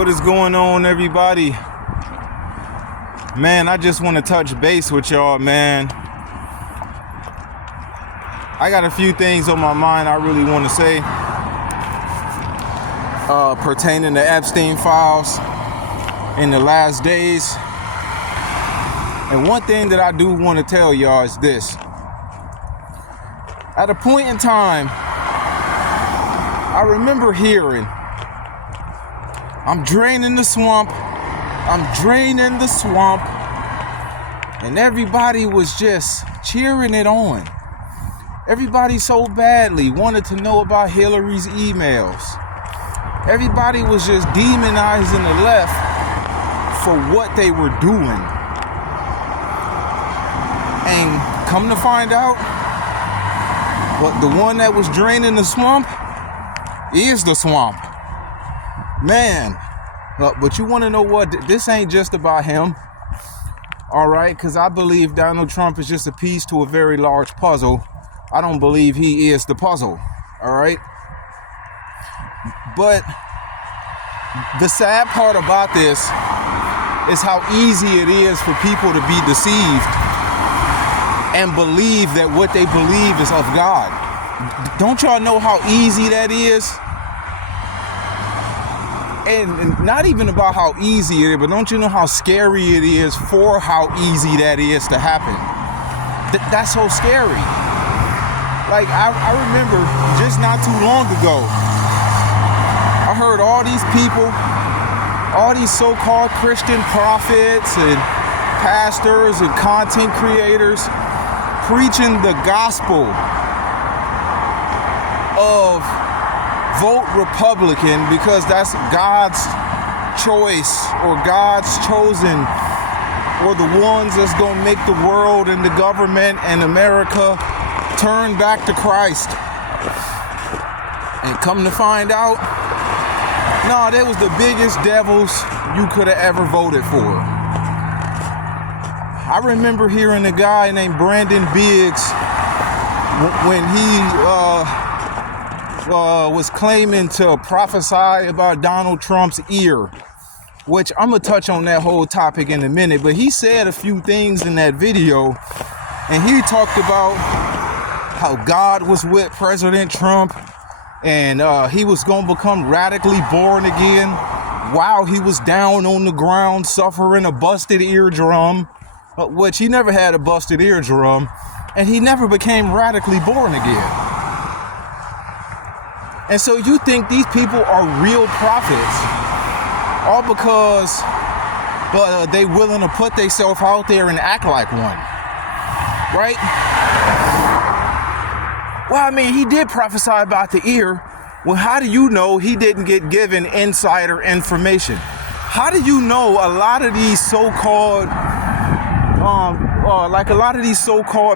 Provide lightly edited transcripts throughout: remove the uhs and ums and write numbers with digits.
what is going on, everybody? Man, I just want to touch base with y'all, man. I got a few things on my mind I really want to say pertaining to Epstein files in the last days. And one thing that I do want to tell y'all is this. At a point in time, I remember hearing, I'm draining the swamp, and everybody was just cheering it on. Everybody so badly wanted to know about Hillary's emails. Everybody was just demonizing the left for what they were doing. And come to find out, the one that was draining the swamp is the swamp. Man, but you want to know what? This ain't just about him. All right, because I believe Donald Trump is just a piece to a very large puzzle. I don't believe he is the puzzle. All right. But the sad part about this is how easy it is for people to be deceived and believe that what they believe is of God. Don't y'all know how easy that is? And not even about how easy it is, but don't you know how scary it is for how easy that is to happen? That's so scary. Like, I remember just not too long ago, I heard all these people, all these so-called Christian prophets and pastors and content creators preaching the gospel of vote Republican because that's God's choice or God's chosen, or the ones that's going to make the world and the government and America turn back to Christ. And come to find out, no, they was the biggest devils you could have ever voted for. I remember hearing a guy named Brandon Biggs when he was claiming to prophesy about Donald Trump's ear, which I'm going to touch on that whole topic in a minute. But he said a few things in that video, and he talked about how God was with President Trump, and he was going to become radically born again while he was down on the ground suffering a busted eardrum, which he never had a busted eardrum, and he never became radically born again. And so you think these people are real prophets all because they willing to put themselves out there and act like one, right? Well, I mean, he did prophesy about the ear. Well, how do you know he didn't get given insider information? How do you know a lot of these so-called,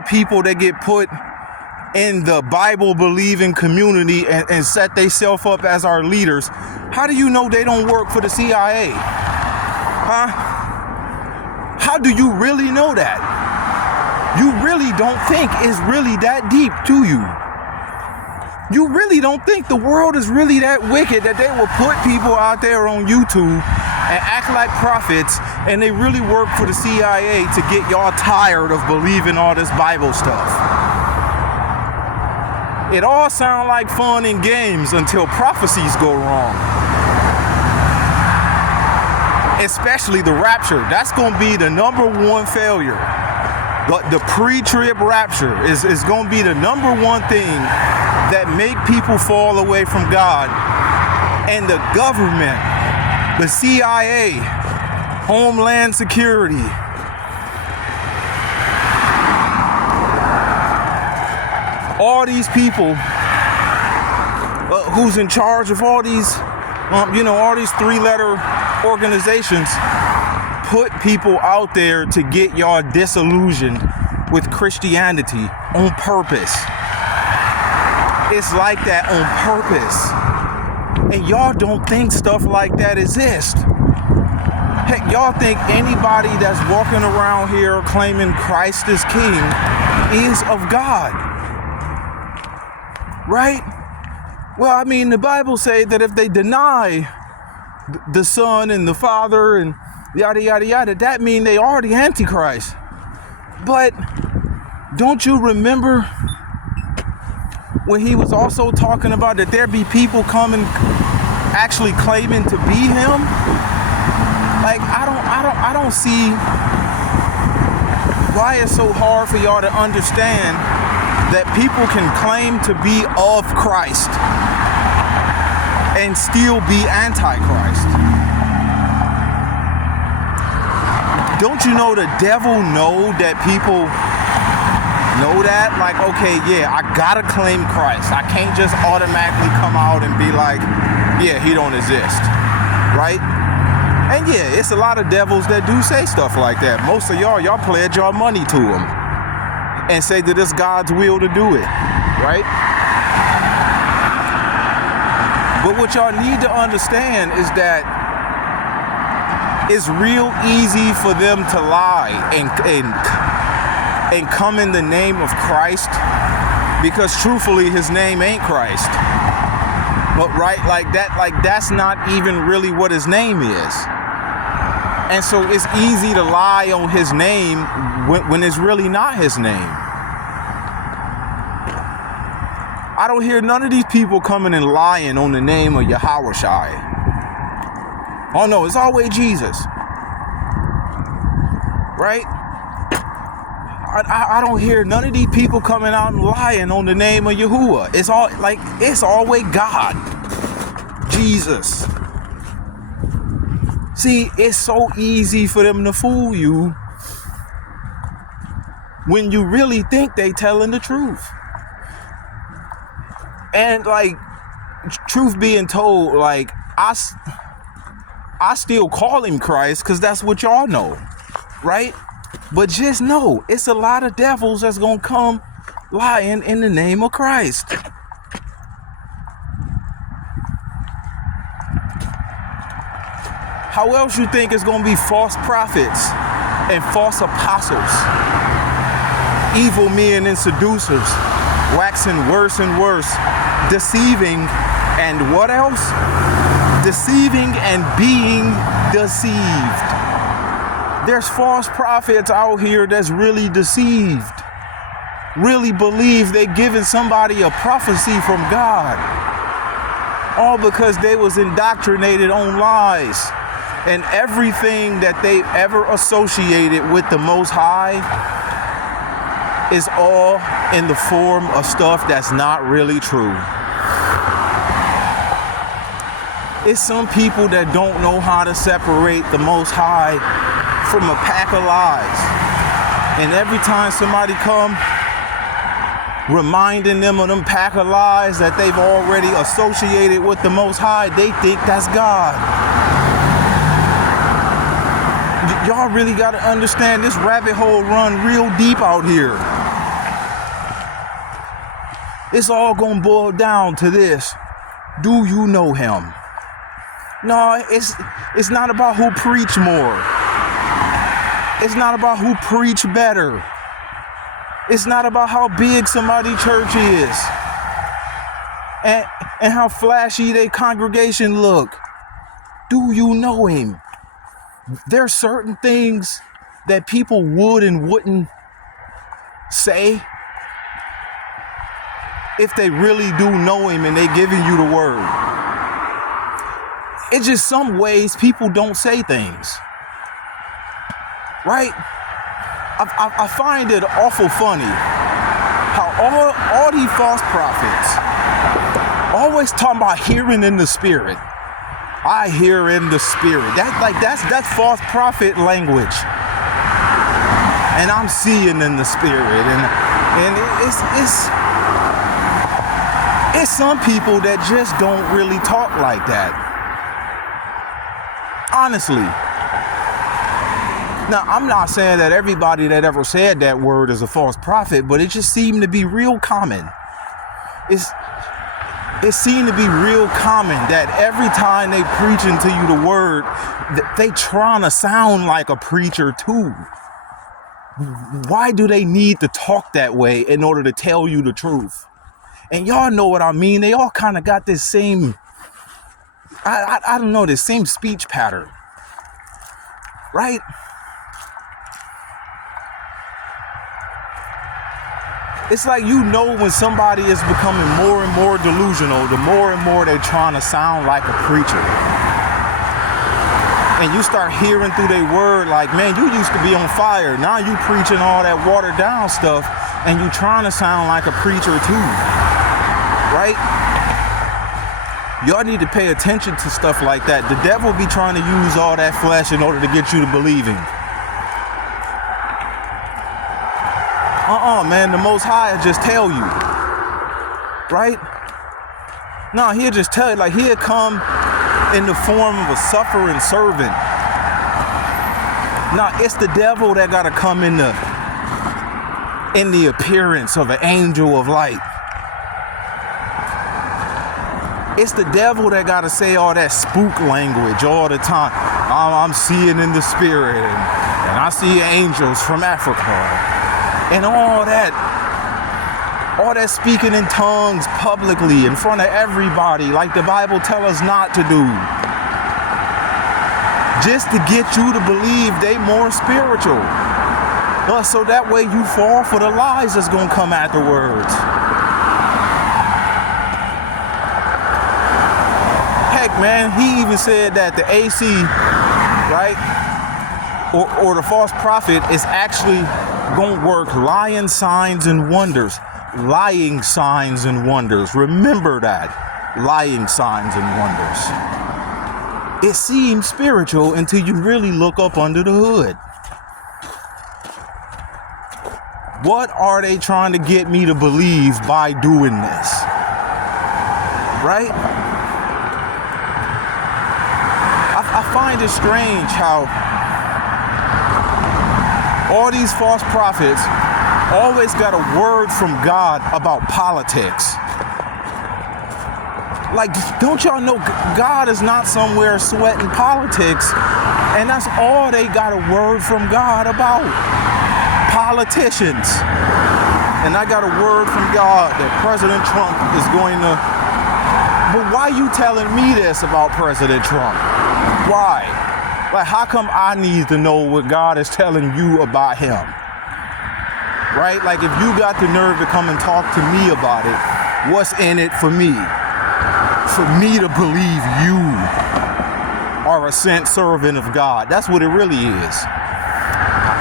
people that get put in the Bible-believing community and set themselves up as our leaders, how do you know they don't work for the CIA? Huh? How do you really know that? You really don't think it's really that deep, do you? You really don't think the world is really that wicked that they will put people out there on YouTube and act like prophets, and they really work for the CIA to get y'all tired of believing all this Bible stuff. It all sounds like fun and games until prophecies go wrong. Especially the rapture. That's going to be the number one failure. The pre-trib rapture is going to be the number one thing that make people fall away from God. And the government, the CIA, Homeland Security, all these people who's in charge of all these, all these three-letter organizations, put people out there to get y'all disillusioned with Christianity on purpose. It's like that on purpose. And y'all don't think stuff like that exists. Heck, y'all think anybody that's walking around here claiming Christ is king is of God. Right? Well, I mean, the Bible says that if they deny the Son and the Father and yada, yada, yada, that mean they are the Antichrist. But don't you remember when he was also talking about that there be people coming actually claiming to be him? Like, I don't see why it's so hard for y'all to understand that people can claim to be of Christ and still be Antichrist. Don't you know the devil know that people know that? Like, okay, yeah, I gotta claim Christ. I can't just automatically come out and be like, yeah, he don't exist, right? And yeah, it's a lot of devils that do say stuff like that. Most of y'all pledge your money to him and say that it's God's will to do it, right? But what y'all need to understand is that it's real easy for them to lie and come in the name of Christ, because truthfully his name ain't Christ. But right, like that's not even really what his name is. And so it's easy to lie on his name when it's really not his name. I don't hear none of these people coming and lying on the name of Yahawashi. Oh no, it's always Jesus. Right? I don't hear none of these people coming out and lying on the name of Yahuwah. It's always God. Jesus. See, it's so easy for them to fool you when you really think they telling the truth. And like, truth being told, like, I still call him Christ because that's what y'all know, right? But just know, it's a lot of devils that's gonna come lying in the name of Christ. How else you think it's gonna be false prophets and false apostles, evil men and seducers, waxing worse and worse, deceiving, and what else? Deceiving and being deceived. There's false prophets out here that's really deceived, really believe they giving somebody a prophecy from God, all because they was indoctrinated on lies. And everything that they ever associated with the Most High is all in the form of stuff that's not really true. It's some people that don't know how to separate the Most High from a pack of lies. And every time somebody come reminding them of them pack of lies that they've already associated with the Most High, they think that's God. Y'all really got to understand this rabbit hole run real deep out here. It's all gonna boil down to this. Do you know him? No, it's not about who preach more. It's not about who preach better. It's not about how big somebody's church is and how flashy their congregation look. Do you know him? There are certain things that people would and wouldn't say if they really do know him and they giving you the word. It's just some ways people don't say things, right? I find it awful funny how all these false prophets always talking about hearing in the spirit. I hear in the spirit. That's false prophet language. And I'm seeing in the spirit, and it's some people that just don't really talk like that. Honestly. Now, I'm not saying that everybody that ever said that word is a false prophet, but it just seemed to be real common. It seemed to be real common that every time they preaching to you the word, they trying to sound like a preacher too. Why do they need to talk that way in order to tell you the truth? And y'all know what I mean. They all kind of got this same I don't know, the same speech pattern, right? It's like, you know, when somebody is becoming more and more delusional, the more and more they're trying to sound like a preacher. And you start hearing through their word, like, man, you used to be on fire. Now you preaching all that watered down stuff, and you trying to sound like a preacher too, right? Y'all need to pay attention to stuff like that. The devil be trying to use all that flesh in order to get you to believing. Man, the Most High will just tell you, right? No, he'll just tell you, like, he'll come in the form of a suffering servant. No, it's the devil that gotta come in the appearance of an angel of light. It's the devil that gotta say all that spook language all the time. I'm seeing in the spirit, and I see angels from Africa. And all that speaking in tongues publicly in front of everybody, like the Bible tells us not to do. Just to get you to believe they more spiritual. So that way you fall for the lies that's going to come afterwards. Heck, man, he even said that the AC, right, or the false prophet is actually gonna work lying signs and wonders. Lying signs and wonders. Remember that. Lying signs and wonders. It seems spiritual until you really look up under the hood. What are they trying to get me to believe by doing this? Right? I find it strange how all these false prophets always got a word from God about politics. Like, don't y'all know God is not somewhere sweating politics, and that's all they got a word from God about. Politicians. And I got a word from God that President Trump is going to... But why you telling me this about President Trump? Why? Like, how come I need to know what God is telling you about him? Right? Like, if you got the nerve to come and talk to me about it, what's in it for me? For me to believe you are a sent servant of God. That's what it really is.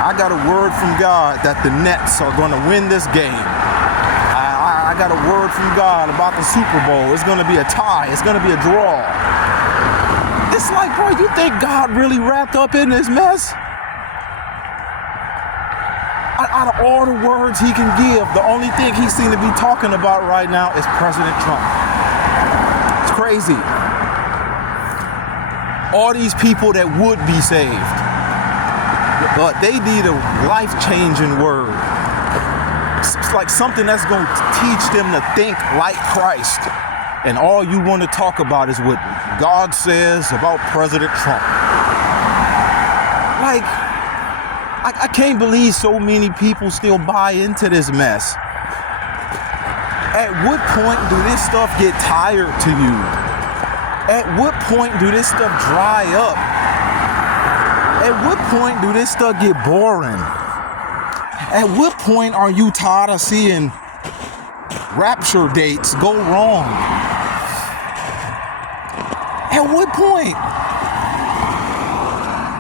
I got a word from God that the Nets are going to win this game. I got a word from God about the Super Bowl. It's going to be a tie. It's going to be a draw. It's like, bro, you think God really wrapped up in this mess? Out of all the words he can give, the only thing he seems to be talking about right now is President Trump. It's crazy. All these people that would be saved, but they need a life-changing word. It's like something that's going to teach them to think like Christ. And all you want to talk about is what God says about President Trump. Like, I can't believe so many people still buy into this mess. At what point do this stuff get tired to you? At what point do this stuff dry up? At what point do this stuff get boring? At what point are you tired of seeing rapture dates go wrong? At what point?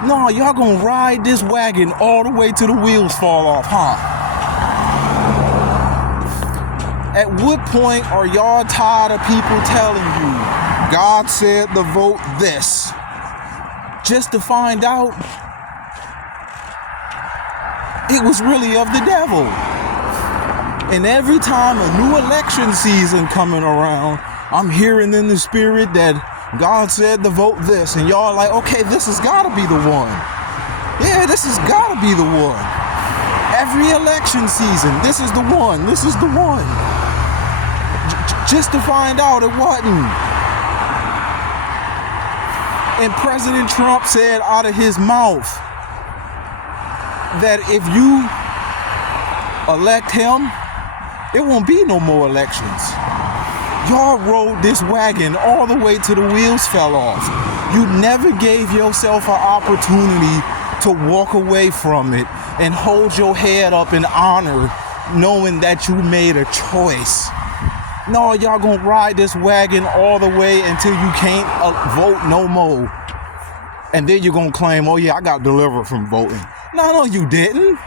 No, y'all gonna ride this wagon all the way till the wheels fall off, huh? At what point are y'all tired of people telling you, God said to vote this, just to find out it was really of the devil? And every time a new election season coming around, I'm hearing in the spirit that God said to vote this, and y'all like, okay, this has got to be the one. Yeah, this has got to be the one. Every election season, this is the one. This is the one. Just to find out it wasn't. And President Trump said out of his mouth that if you elect him, it won't be no more elections. Y'all rode this wagon all the way till the wheels fell off. You never gave yourself an opportunity to walk away from it and hold your head up in honor, knowing that you made a choice. No, y'all gonna ride this wagon all the way until you can't vote no more. And then you're gonna claim, oh yeah, I got delivered from voting. No, you didn't.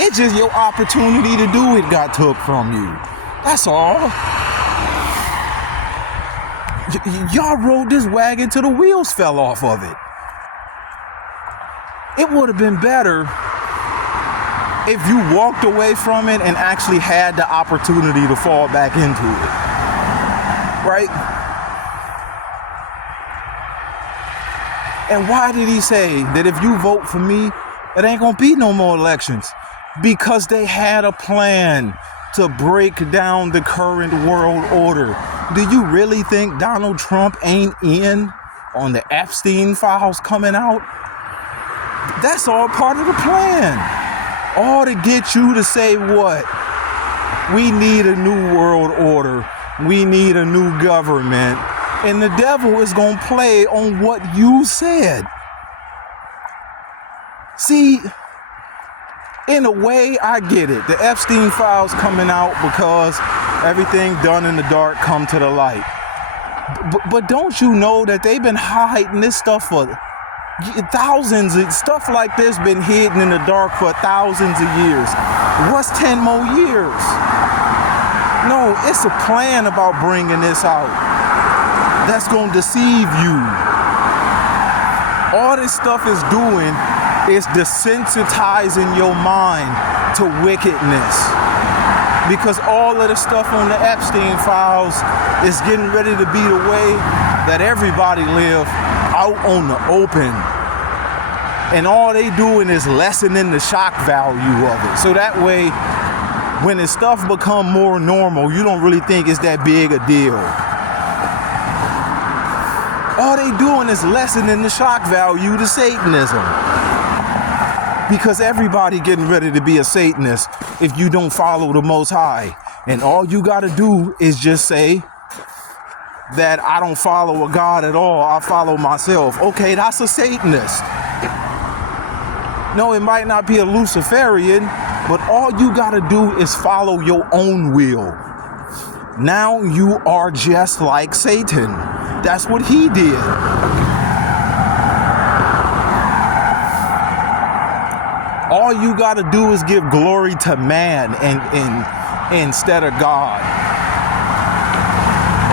It's just your opportunity to do it got took from you. That's all. Y'all rode this wagon till the wheels fell off of it. It would have been better if you walked away from it and actually had the opportunity to fall back into it. Right? And why did he say that if you vote for me, it ain't gonna be no more elections? Because they had a plan to break down the current world order. Do you really think Donald Trump ain't in on the Epstein files coming out? That's all part of the plan. All to get you to say what? We need a new world order. We need a new government. And the devil is going to play on what you said. See, in a way, I get it. The Epstein files coming out because everything done in the dark come to the light. But don't you know that they've been hiding this stuff for thousands? Stuff like this been hidden in the dark for thousands of years. What's 10 more years? No, it's a plan about bringing this out. That's going to deceive you. All this stuff is doing is desensitizing your mind to wickedness. Because all of the stuff on the Epstein files is getting ready to be the way that everybody live out on the open. And all they doing is lessening the shock value of it. So that way, when the stuff become more normal, you don't really think it's that big a deal. All they doing is lessening the shock value to Satanism. Because everybody getting ready to be a Satanist if you don't follow the Most High. And all you got to do is just say that I don't follow a God at all. I follow myself. Okay, that's a Satanist. No, it might not be a Luciferian, but all you got to do is follow your own will. Now you are just like Satan. That's what he did. All you got to do is give glory to man and instead of God.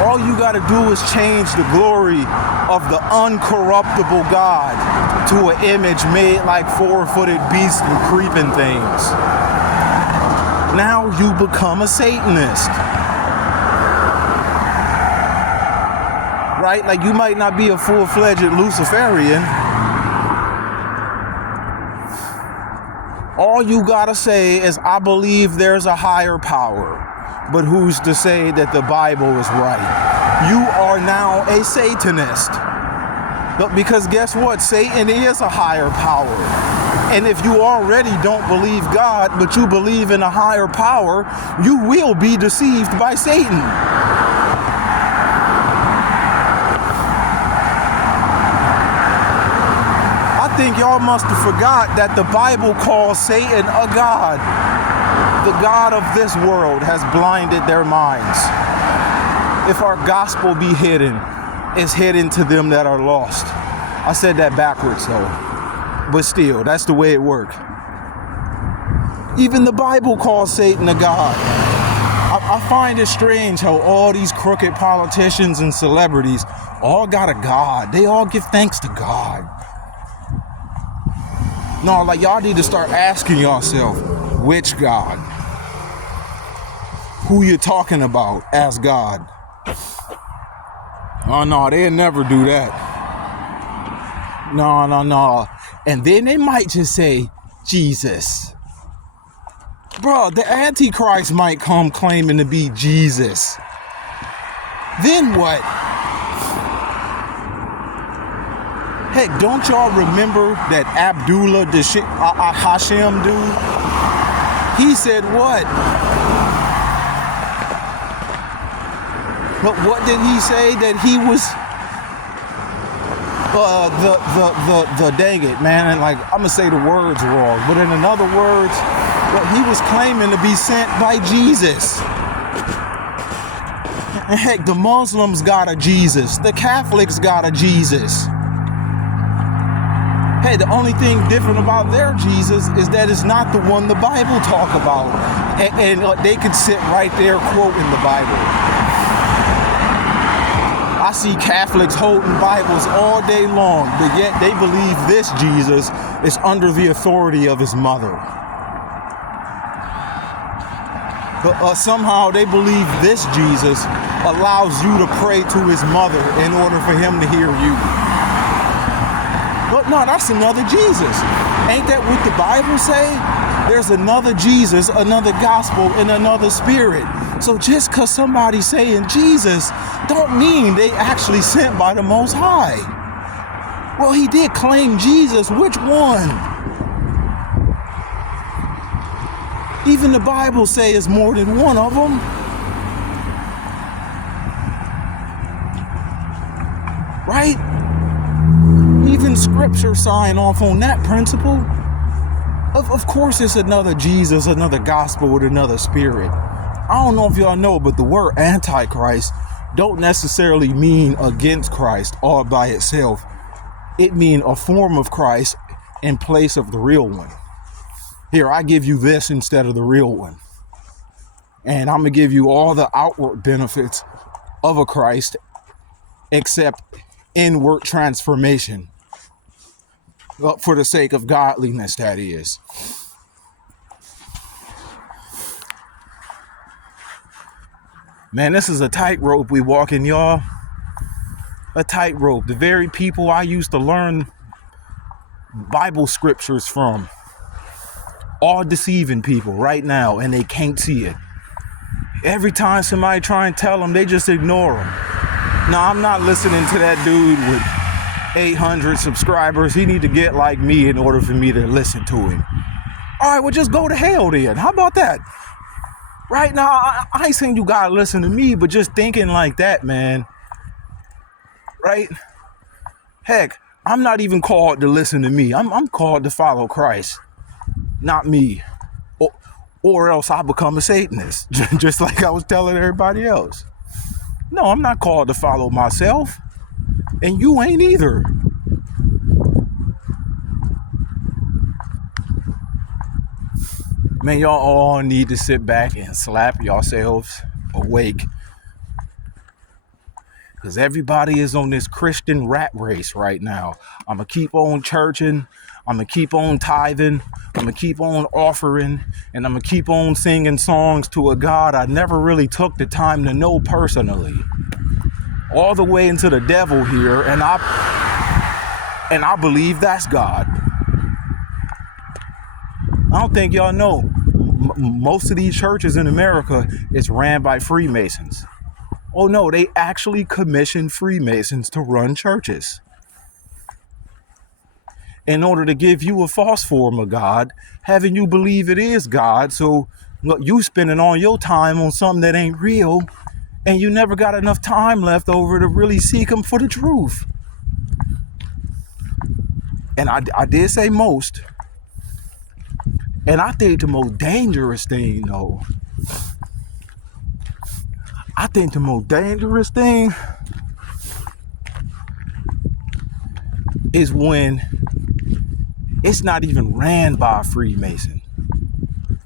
All you got to do is change the glory of the uncorruptible God to an image made like four-footed beasts and creeping things. Now you become a Satanist. Right? Like you might not be a full-fledged Luciferian. All you gotta say is, I believe there's a higher power. But who's to say that the Bible is right? You are now a Satanist. But because guess what? Satan is a higher power. And if you already don't believe God, but you believe in a higher power, you will be deceived by Satan. I think y'all must have forgot that the Bible calls Satan a god. The God of this world has blinded their minds. If our gospel be hidden, it's hidden to them that are lost. I said that backwards though. But still, that's the way it works. Even the Bible calls Satan a god. I find it strange how all these crooked politicians and celebrities all got a god. They all give thanks to God. No, like y'all need to start asking yourself, which God? Who you talking about as God? Oh no, they'll never do that. No. And then they might just say, Jesus. Bro, the Antichrist might come claiming to be Jesus. Then what? Heck, don't y'all remember that Abdullah Hashem dude? He said what? But what did he say? That he was the dang it, man. And like, I'm gonna say the words wrong, but in other words, he was claiming to be sent by Jesus. And heck, the Muslims got a Jesus. The Catholics got a Jesus. Hey, the only thing different about their Jesus is that it's not the one the Bible talk about. And they could sit right there quoting the Bible. I see Catholics holding Bibles all day long, but yet they believe this Jesus is under the authority of his mother. But somehow they believe this Jesus allows you to pray to his mother in order for him to hear you. But no, that's another Jesus. Ain't that what the Bible say? There's another Jesus, another gospel, and another spirit. So just because somebody's saying Jesus don't mean they actually sent by the Most High. Well, he did claim Jesus. Which one? Even the Bible say it's more than one of them. Right? Even scripture sign off on that principle. Of course it's another Jesus, another gospel with another spirit. I don't know if y'all know, but the word Antichrist don't necessarily mean against Christ all by itself. It means a form of Christ in place of the real one. Here, I give you this instead of the real one. And I'm going to give you all the outward benefits of a Christ except inward transformation. For the sake of godliness, that is. Man, this is a tightrope we walking, y'all. A tightrope. The very people I used to learn Bible scriptures from, all deceiving people right now, and they can't see it. Every time somebody try and tell them, they just ignore them. No, I'm not listening to that dude with 800 subscribers. He need to get like me in order for me to listen to him. All right, well, just go to hell then. How about that? Right now, I ain't saying you gotta listen to me, but just thinking like that, man. Right? Heck, I'm not even called to listen to me. I'm called to follow Christ, not me. Or else I become a Satanist, just like I was telling everybody else. No, I'm not called to follow myself. And you ain't either. Man, y'all all need to sit back and slap yourselves awake. Because everybody is on this Christian rat race right now. I'm going to keep on churching. I'm going to keep on tithing. I'm going to keep on offering. And I'm going to keep on singing songs to a God I never really took the time to know personally. All the way into the devil here. And I believe that's God. I don't think y'all know. Most of these churches in America is ran by Freemasons. Oh no, they actually commission Freemasons to run churches in order to give you a false form of God, having you believe it is God. So look, you spending all your time on something that ain't real, and you never got enough time left over to really seek him for the truth. And I did say most. And I think the most dangerous thing, though, is when it's not even ran by a Freemason,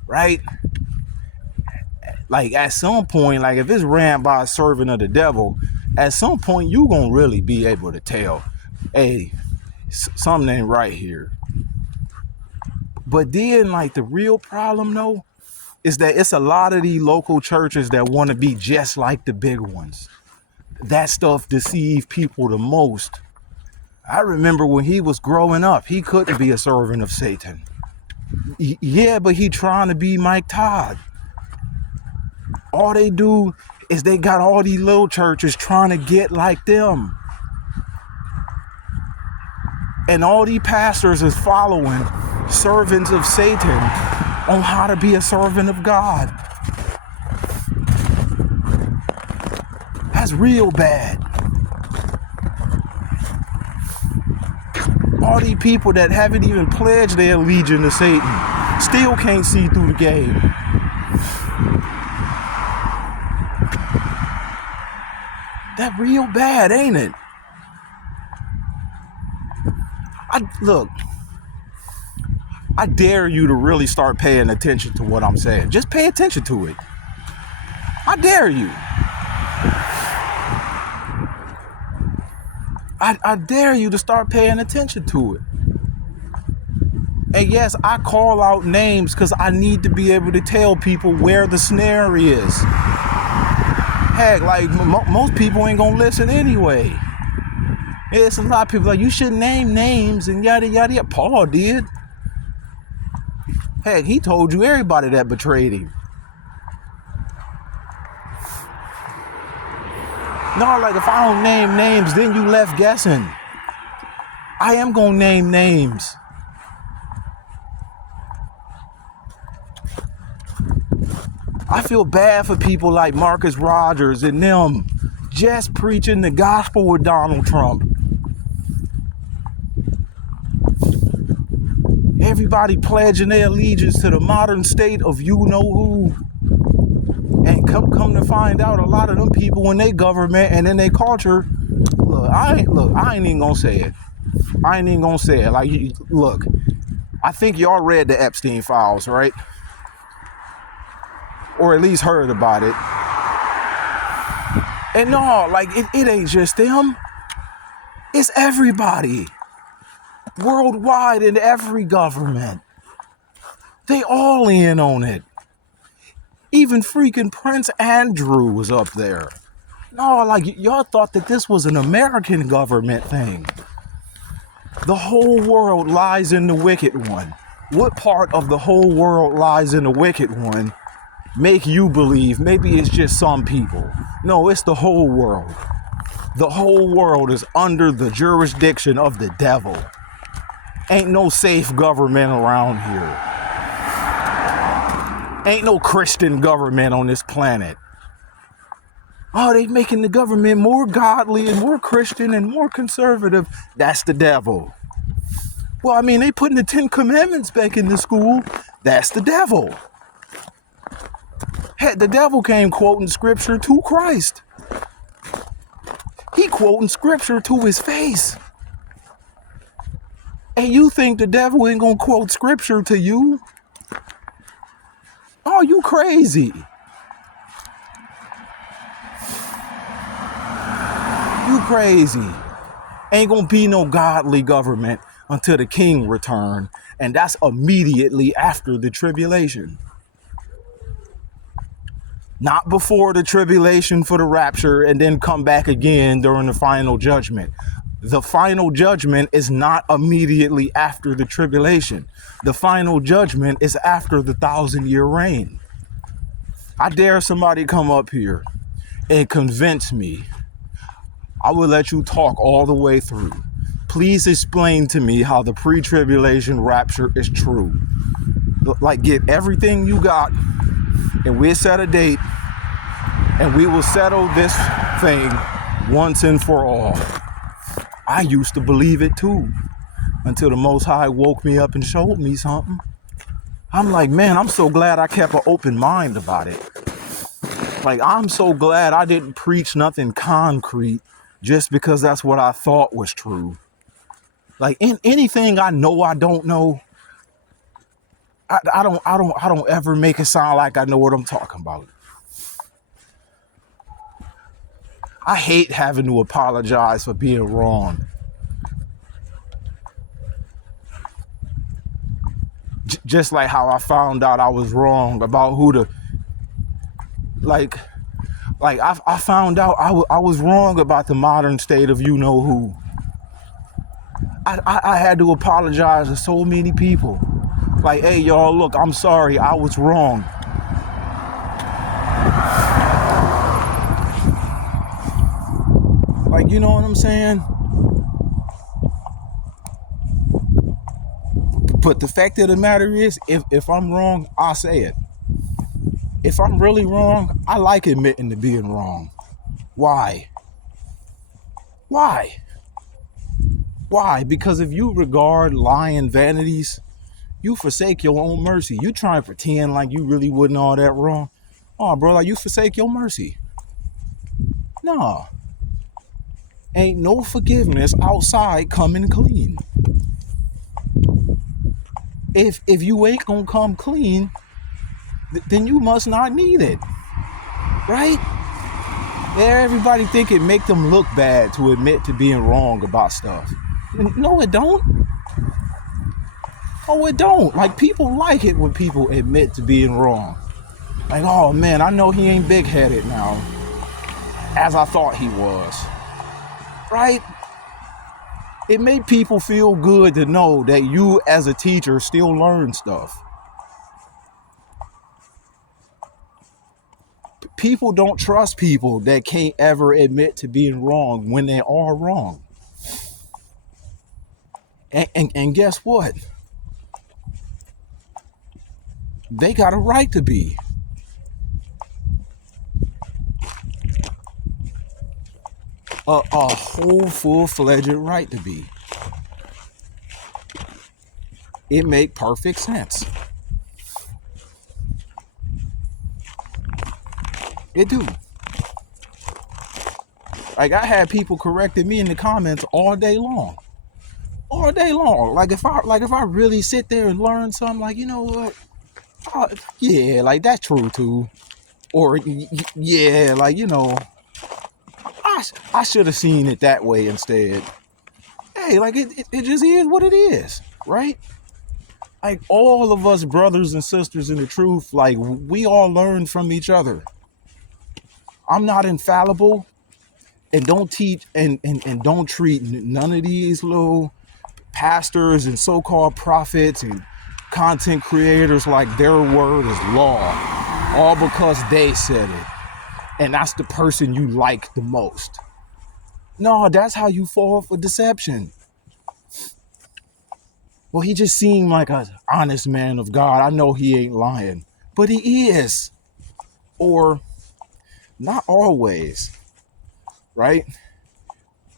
right? Like at some point, like if it's ran by a servant of the devil, at some point you gonna really be able to tell, hey, something ain't right here. But then, like, the real problem, though, is that it's a lot of these local churches that want to be just like the big ones. That stuff deceives people the most. I remember when he was growing up, he couldn't be a servant of Satan. Yeah, but he trying to be Mike Todd. All they do is they got all these little churches trying to get like them. And all these pastors is following servants of Satan on how to be a servant of God. That's It's real bad. All these people that haven't even pledged their allegiance to Satan still can't see through the game. That real bad, ain't it? Look, I dare you to really start paying attention to what I'm saying. Just pay attention to it. I dare you. I dare you to start paying attention to it. And yes, I call out names because I need to be able to tell people where the snare is. Heck, like most people ain't gonna listen anyway. It's a lot of people like, you should name names and yada yada yada. Paul did. Heck, he told you everybody that betrayed him. No, like if I don't name names, then you left guessing. I am gonna name names. I feel bad for people like Marcus Rogers and them just preaching the gospel with Donald Trump. Everybody pledging their allegiance to the modern state of you-know-who. And come to find out, a lot of them people in their government and in their culture, I ain't even gonna say it. I ain't even gonna say it. Like, look, I think y'all read the Epstein files, right? Or at least heard about it. And no, like, it ain't just them. It's everybody. Worldwide in every government. They all in on it. Even freaking Prince Andrew was up there. No, like, y'all thought that this was an American government thing. The whole world lies in the wicked one. What part of the whole world lies in the wicked one make you believe maybe it's just some people? No, it's the whole world. The whole world is under the jurisdiction of the devil. Ain't no safe government around here. Ain't no Christian government on this planet. Oh, they making the government more godly and more Christian and more conservative. That's the devil. Well, I mean, they putting the 10 Commandments back in the school. That's the devil. Heck, the devil came quoting scripture to Christ. He quoting scripture to his face. And you think the devil ain't gonna quote scripture to you? Oh, you crazy. You crazy. Ain't gonna be no godly government until the king return. And that's immediately after the tribulation. Not before the tribulation for the rapture and then come back again during the final judgment. The final judgment is not immediately after the tribulation. The final judgment is after the 1,000-year reign. I dare somebody come up here and convince me. I will let you talk all the way through. Please explain to me how the pre-tribulation rapture is true. Like, get everything you got and we'll set a date and we will settle this thing once and for all. I used to believe it too, until the Most High woke me up and showed me something. I'm like, man, I'm so glad I kept an open mind about it. Like, I'm so glad I didn't preach nothing concrete just because that's what I thought was true. Like, in anything I know I don't know, I don't ever make it sound like I know what I'm talking about. I hate having to apologize for being wrong. Just like how I found out I was wrong about who to, like I found out I was wrong about the modern state of you-know-who. I had to apologize to so many people. Like, hey, y'all, look, I'm sorry, I was wrong. Like, you know what I'm saying? But the fact of the matter is, if I'm wrong, I'll say it. If I'm really wrong, I like admitting to being wrong. Why? Why? Why? Because if you regard lying vanities, you forsake your own mercy. You try and pretend like you really wasn't all that wrong. Oh, bro, like you forsake your mercy. No. Ain't no forgiveness outside coming clean. If you ain't gonna come clean, then you must not need it. Right? Everybody think it make them look bad to admit to being wrong about stuff. No, it don't. Oh, it don't. Like, people like it when people admit to being wrong. Like, oh man, I know he ain't big-headed now, as I thought he was. Right? It made people feel good to know that you as a teacher still learn stuff. People don't trust people that can't ever admit to being wrong when they are wrong. And guess what? They got a right to be. A whole full-fledged right to be. It make perfect sense. It do. Like, I had people correcting me in the comments all day long. All day long. Like if I really sit there and learn something, like, you know what? Oh, yeah, like that's true too. Or yeah, like, you know, I should have seen it that way instead. Hey, like it just is what it is, right? Like, all of us brothers and sisters in the truth, like, we all learn from each other. I'm not infallible, and don't teach and don't treat none of these little pastors and so-called prophets and content creators like their word is law, all because they said it, and that's the person you like the most. No, that's how you fall for deception. Well, he just seemed like an honest man of God. I know he ain't lying, but he is. Or not always, right?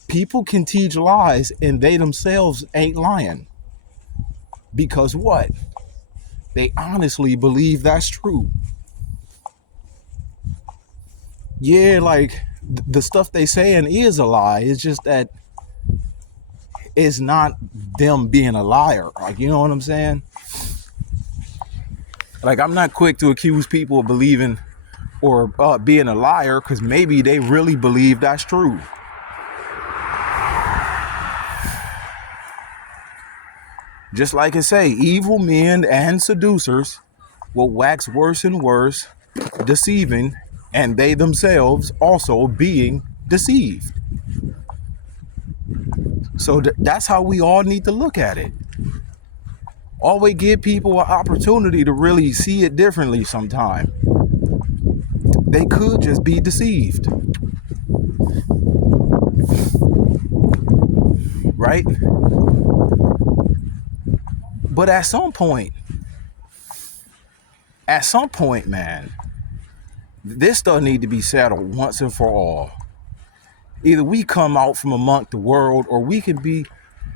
People can teach lies and they themselves ain't lying. Because what? They honestly believe that's true. Yeah, like the stuff they saying is a lie. It's just that it's not them being a liar. Like, you know what I'm saying? Like, I'm not quick to accuse people of believing or being a liar, because maybe they really believe that's true. Just like it say, evil men and seducers will wax worse and worse, deceiving, and they themselves also being deceived. So that's how we all need to look at it. Always give people an opportunity to really see it differently sometime. They could just be deceived. Right? But at some point, man, this stuff need to be settled once and for all. Either we come out from among the world, or we can be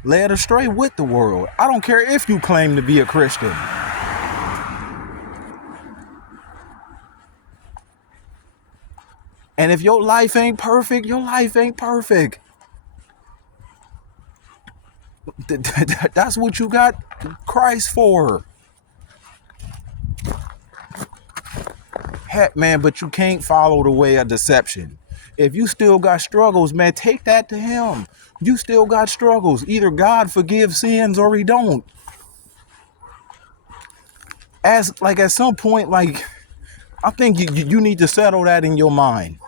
led astray with the world. I don't care if you claim to be a Christian. And if your life ain't perfect, your life ain't perfect. That's what you got Christ for. Heck, man, but you can't follow the way of deception. If you still got struggles, man, take that to him. You still got struggles. Either God forgives sins or he don't. At some point, like, I think you need to settle that in your mind.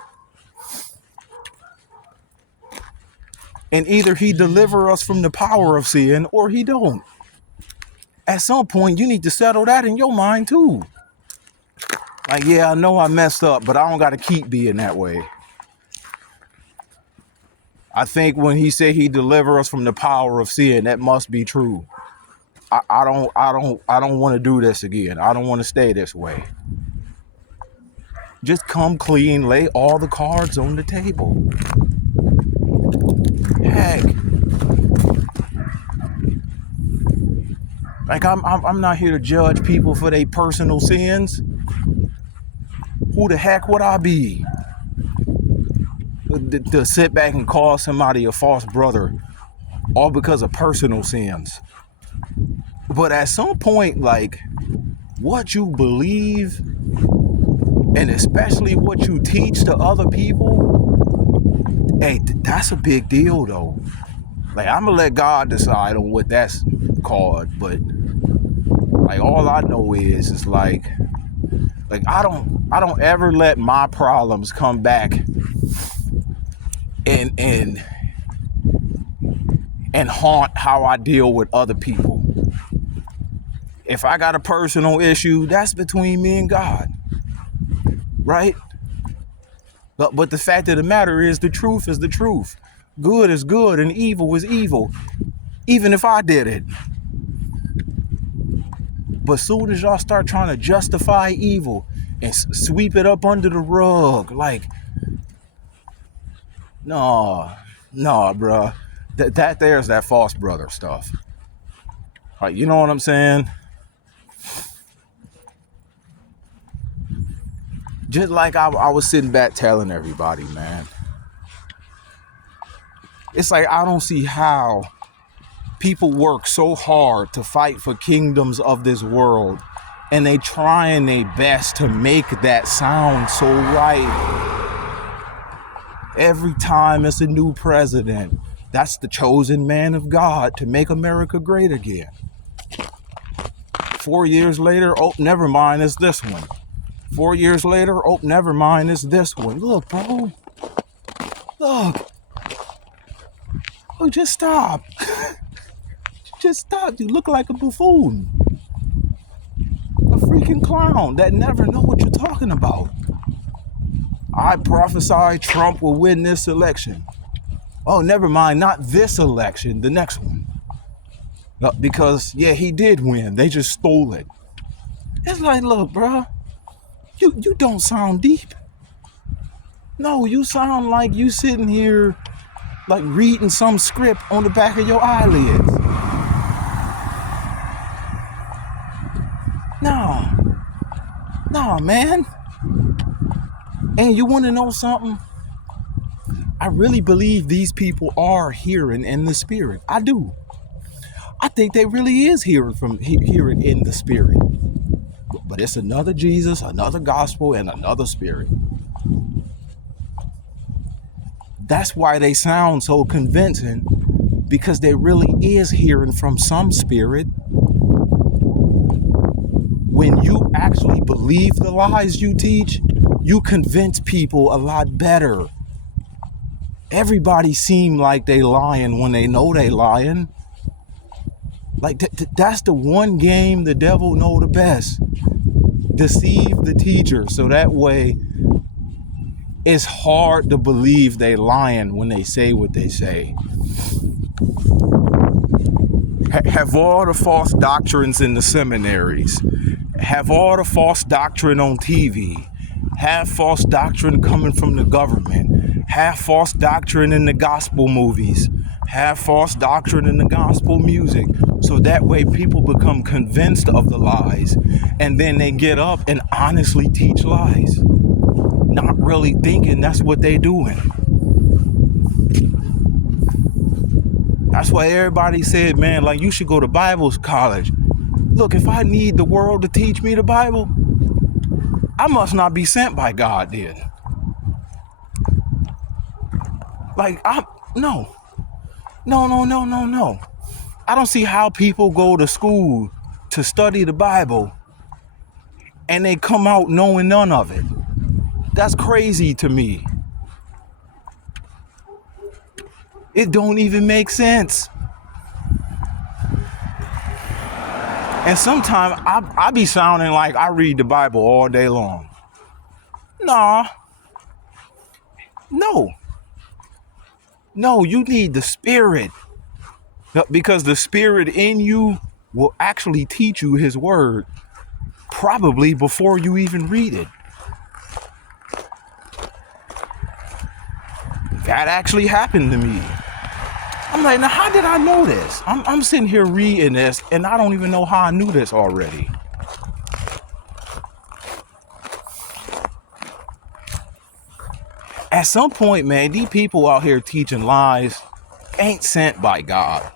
And either he deliver us from the power of sin or he don't. At some point, you need to settle that in your mind too. Like, yeah, I know I messed up, but I don't got to keep being that way. I think when he said he deliver us from the power of sin, that must be true. I don't want to do this again. I don't want to stay this way. Just come clean, lay all the cards on the table. Heck, like I'm not here to judge people for their personal sins. Who the heck would I be to sit back and call somebody a false brother all because of personal sins? But at some point, like, what you believe and especially what you teach to other people, hey, that's a big deal though. Like, I'm gonna let God decide on what that's called, but like, all I know is like I don't ever let my problems come back and haunt how I deal with other people. If I got a personal issue, that's between me and God, right? But the fact of the matter is, the truth is the truth. Good is good and evil is evil, even if I did it. But soon as y'all start trying to justify evil and sweep it up under the rug, like, no, bruh. There's that false brother stuff. Like, you know what I'm saying? Just like I was sitting back telling everybody, man. It's like, I don't see how people work so hard to fight for kingdoms of this world, and they trying their best to make that sound so right. Every time it's a new president, that's the chosen man of God to make America great again. 4 years later, oh, never mind, it's this one. 4 years later, oh, never mind, it's this one. Look, bro. Look. Oh, just stop. Just stop. You look like a buffoon. A freaking clown that never know what you're talking about. I prophesy Trump will win this election. Oh, never mind, not this election, the next one. Because, yeah, he did win. They just stole it. It's like, look, bro, you don't sound deep. No, you sound like you sitting here like reading some script on the back of your eyelids. No, man. And you want to know something? I really believe these people are hearing in the spirit. I do. I think they really is hearing in the spirit. But it's another Jesus, another gospel, and another spirit. That's why they sound so convincing, because they really is hearing from some spirit. When you actually believe the lies you teach, you convince people a lot better. Everybody seem like they lying when they know they lying. Like that's the one game the devil know the best. Deceive the teacher, so that way it's hard to believe they lying when they say what they say. Have all the false doctrines in the seminaries. Have all the false doctrine on TV. Have false doctrine coming from the government. Have false doctrine in the gospel movies. Have false doctrine in the gospel music. So that way people become convinced of the lies, and then they get up and honestly teach lies, not really thinking that's what they doing. That's why everybody said, man, like, you should go to Bible college. Look, if I need the world to teach me the Bible, I must not be sent by God then. Like, no. I don't see how people go to school to study the Bible and they come out knowing none of it. That's crazy to me. It don't even make sense. And sometimes I be sounding like I read the Bible all day long. Nah. No, you need the Spirit. Because the Spirit in you will actually teach you His word, probably before you even read it. that actually happened to me. I'm like, now how did I know this? I'm sitting here reading this and I don't even know how I knew this already. At some point, man, these people out here teaching lies ain't sent by God.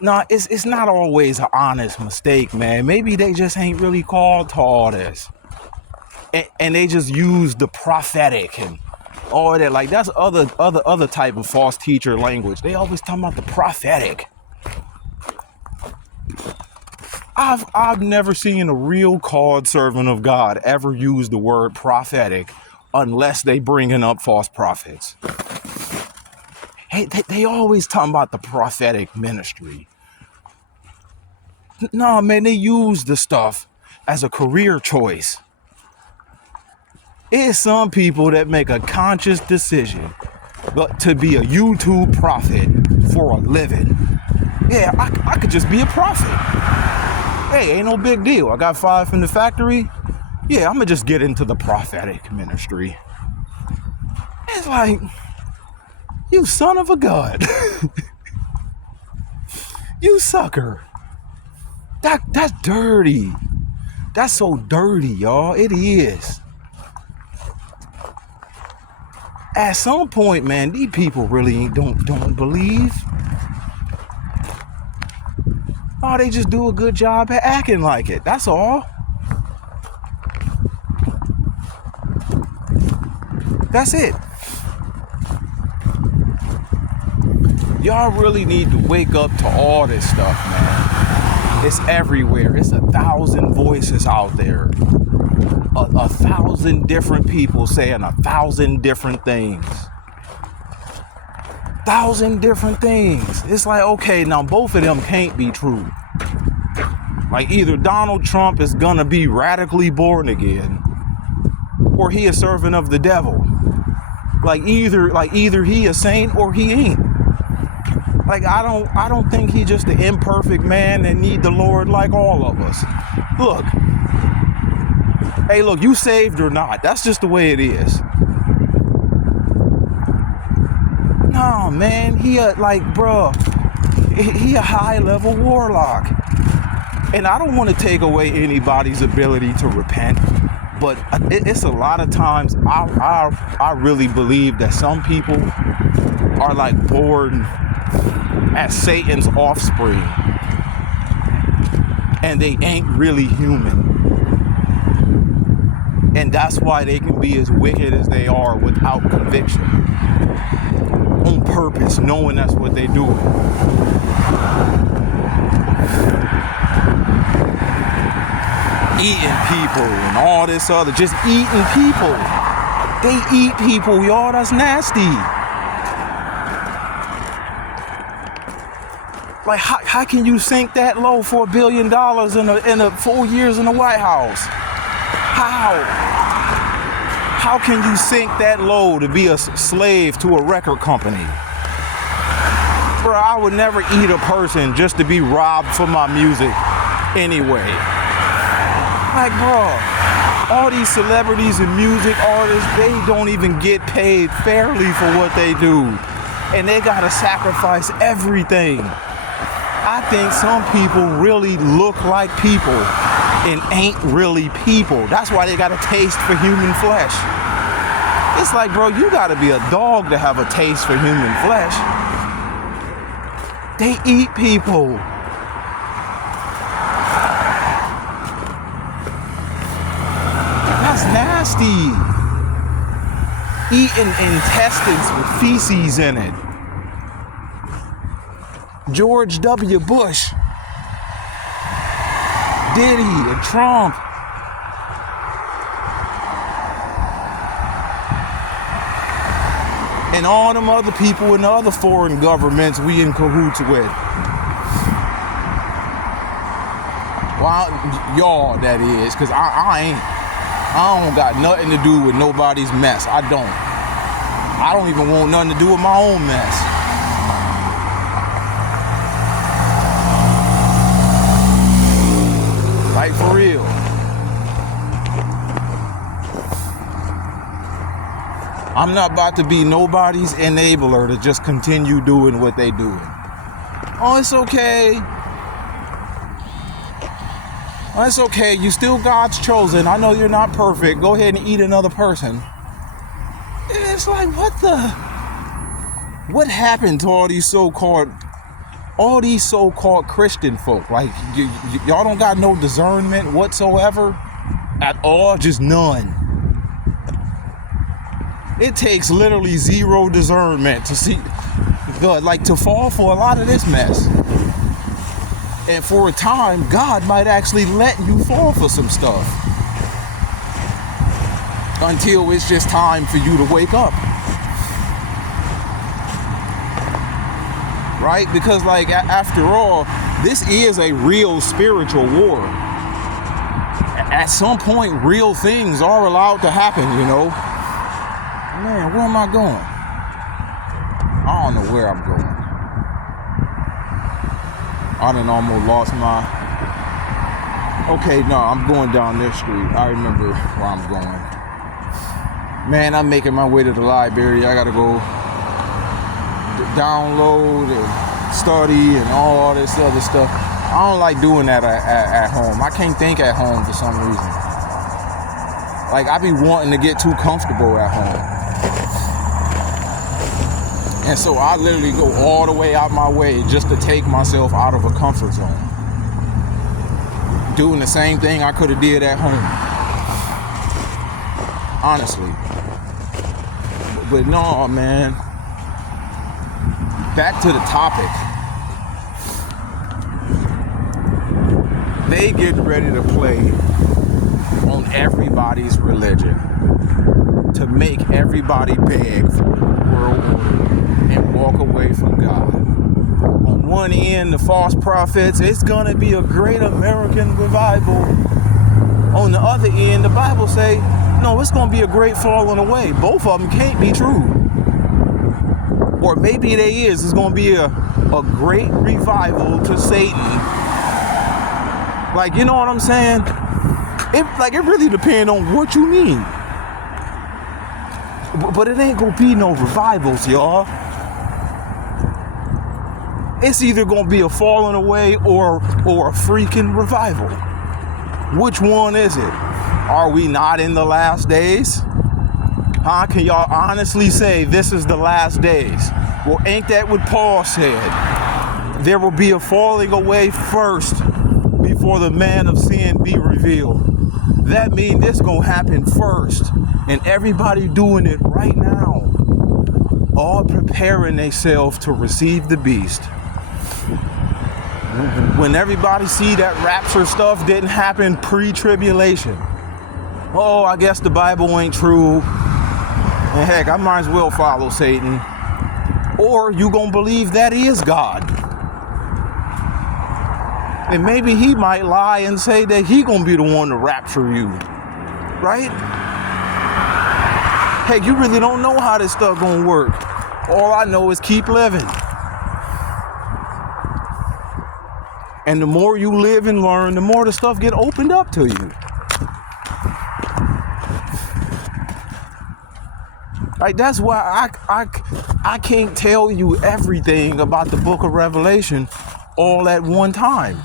No, it's not always an honest mistake, man. Maybe they just ain't really called to all this. And they just use the prophetic and all that. Like, that's other type of false teacher language. They always talking about the prophetic. I've never seen a real called servant of God ever use the word prophetic unless they bringing up false prophets. Hey, they always talking about the prophetic ministry. No, man, they use the stuff as a career choice. It's some people that make a conscious decision to be a YouTube prophet for a living. Yeah, I could just be a prophet. Hey, ain't no big deal. I got 5 from the factory. Yeah, I'm gonna just get into the prophetic ministry. It's like, you son of a gun. You sucker. That's dirty. That's so dirty, y'all. It is. At some point, man, these people really don't believe. Oh, they just do a good job at acting like it. That's all. That's it. Y'all really need to wake up to all this stuff, man. It's everywhere. It's 1,000 voices out there. 1,000 different people saying 1,000 different things. 1,000 different things. It's like, okay, now both of them can't be true. Like, either Donald Trump is gonna be radically born again, or he a servant of the devil. Like either he a saint or he ain't. Like, I don't think he just an imperfect man that need the Lord like all of us. Look. Hey, look, you saved or not. That's just the way it is. No, man, he a high level warlock. And I don't want to take away anybody's ability to repent, but it's a lot of times I really believe that some people are like born as Satan's offspring and they ain't really human. And that's why they can be as wicked as they are without conviction. On purpose, knowing that's what they do. Eating people and all this other, just eating people. They eat people, y'all, that's nasty. Like, how can you sink that low for $1 billion in a 4 years in the White House? How can you sink that low to be a slave to a record company? Bro, I would never eat a person just to be robbed for my music anyway. Like, bro, all these celebrities and music artists, they don't even get paid fairly for what they do. And they gotta sacrifice everything. I think some people really look like people and ain't really people. That's why they got a taste for human flesh. It's like, bro, you gotta be a dog to have a taste for human flesh. They eat people. That's nasty. Eating intestines with feces in it. George W. Bush, Diddy, and Trump. And all them other people in the other foreign governments we in cahoots with. Well, y'all, that is, because I don't got nothing to do with nobody's mess. I don't even want nothing to do with my own mess. Like, for real. I'm not about to be nobody's enabler to just continue doing what they doing. Oh, it's okay. Oh, it's okay. You still God's chosen. I know you're not perfect. Go ahead and eat another person. It's like, what happened to all these so-called Christian folk? Like, y'all don't got no discernment whatsoever at all, just none. It takes literally zero discernment to see, to fall for a lot of this mess. And for a time, God might actually let you fall for some stuff until it's just time for you to wake up. Right? Because after all, this is a real spiritual war. At some point, real things are allowed to happen, you know. Man, where am I going? I don't know where I'm going. I done almost lost my... Okay, no, I'm going down this street. I remember where I'm going. Man, I'm making my way to the library. I gotta go download and study and all this other stuff. I don't like doing that at home. I can't think at home for some reason. Like, I be wanting to get too comfortable at home. And so I literally go all the way out my way just to take myself out of a comfort zone. Doing the same thing I could have did at home. Honestly. But no, man. Back to the topic. They get ready to play on everybody's religion to make everybody beg for world order and walk away from God. On one end, the false prophets, it's going to be a great American revival. On the other end, the Bible say, no, it's going to be a great falling away. Both of them can't be true. Or maybe they is. It's going to be a great revival to Satan. Like, you know what I'm saying? It really depends on what you mean. But it ain't going to be no revivals, y'all. It's either going to be a falling away or a freaking revival. Which one is it? Are we not in the last days? Huh? Can y'all honestly say this is the last days? Well, ain't that what Paul said? There will be a falling away first before the man of sin be revealed. That means this gonna happen first. And everybody doing it right now. All preparing themselves to receive the beast. When everybody see that rapture stuff didn't happen pre-tribulation. Oh, I guess the Bible ain't true. And heck, I might as well follow Satan. Or you gonna believe that is God. And maybe he might lie and say that he gonna be the one to rapture you. Right? Heck, you really don't know how this stuff gonna work. All I know is keep living. And the more you live and learn, the more the stuff get opened up to you. Like, that's why I can't tell you everything about the book of Revelation all at one time.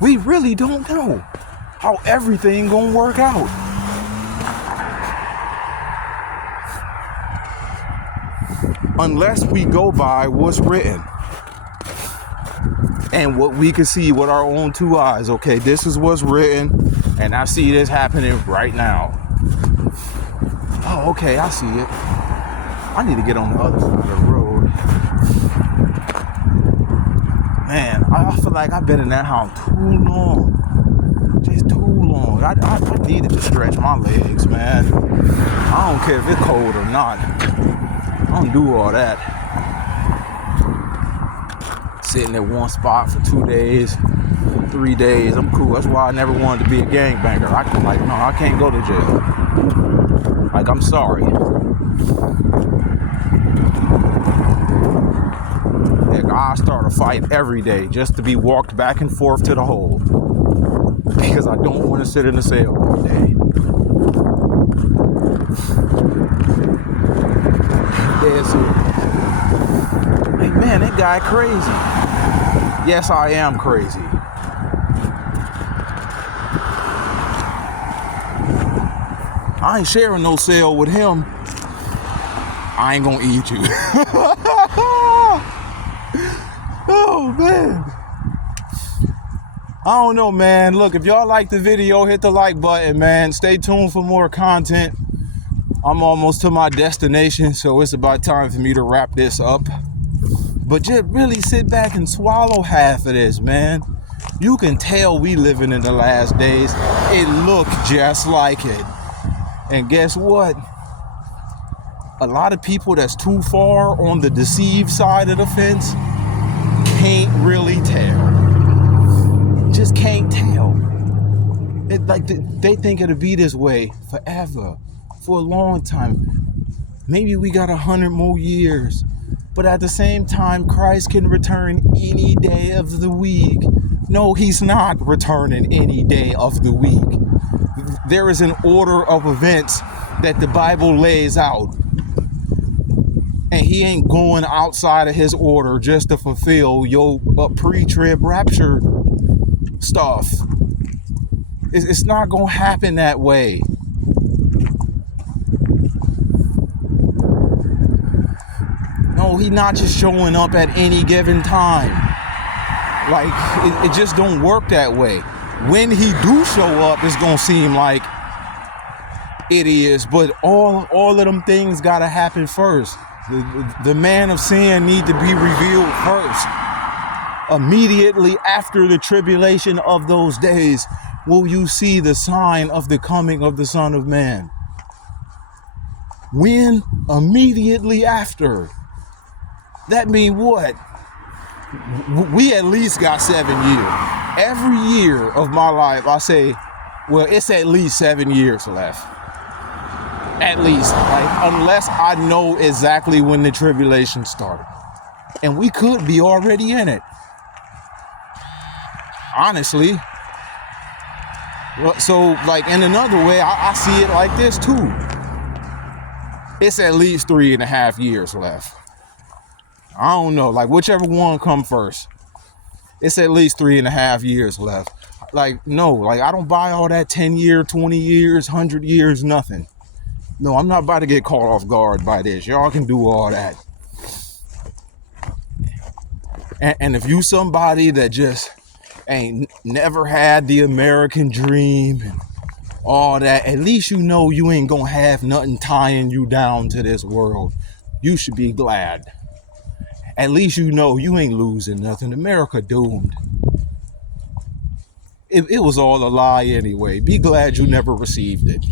We really don't know how everything gonna work out. Unless we go by what's written. And what we can see with our own two eyes. Okay, this is what's written, and I see this happening right now. Oh, okay, I see it. I need to get on the other side of the road. Man, I feel like I've been in that house too long. Just too long. I needed to stretch my legs, man. I don't care if it's cold or not. I don't do all that. Sitting at one spot for 2 days, 3 days. I'm cool. That's why I never wanted to be a gangbanger. I can't go to jail. Like, I'm sorry. Heck, I start a fight every day just to be walked back and forth to the hole. Because I don't want to sit in the cell all day. that guy crazy. Yes, I am crazy. I ain't sharing no cell with him. I ain't gonna eat you. Oh, man. I don't know, man. Look, if y'all like the video, hit the like button, man. Stay tuned for more content. I'm almost to my destination, so it's about time for me to wrap this up. But just really sit back and swallow half of this, man. You can tell we living in the last days. It look just like it. And guess what? A lot of people that's too far on the deceived side of the fence can't really tell. Just can't tell. It, like they think it'll be this way forever, for a long time. Maybe we got 100 more years, but at the same time, Christ can return any day of the week. No, he's not returning any day of the week. There is an order of events that the Bible lays out, and he ain't going outside of his order just to fulfill your pre-trib rapture stuff. It's not gonna happen that way. No, he's not just showing up at any given time. Like, it just don't work that way. When he do show up, it's gonna seem like it is, but all of them things gotta happen first. The man of sin need to be revealed first. Immediately after the tribulation of those days will you see the sign of the coming of the Son of Man. When? Immediately after. That mean what? We at least got 7 years. Every year of my life, I say, well, it's at least 7 years left. At least, like, unless I know exactly when the tribulation started. And we could be already in it. Honestly. Well, so, like, in another way, I see it like this too. It's at least 3.5 years left. I don't know, like, whichever one come first. It's at least 3.5 years left. Like, no, like, I don't buy all that 10 year, 20 years, 100 years, nothing. No, I'm not about to get caught off guard by this. Y'all can do all that. And if you somebody that just ain't never had the American dream and all that, at least you know you ain't gonna have nothing tying you down to this world. You should be glad. At least you know you ain't losing nothing. America doomed. It was all a lie anyway. Be glad you never received it.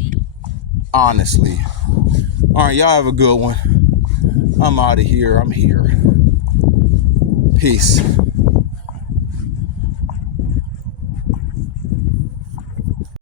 Honestly. All right, y'all have a good one. I'm out of here. I'm here. Peace.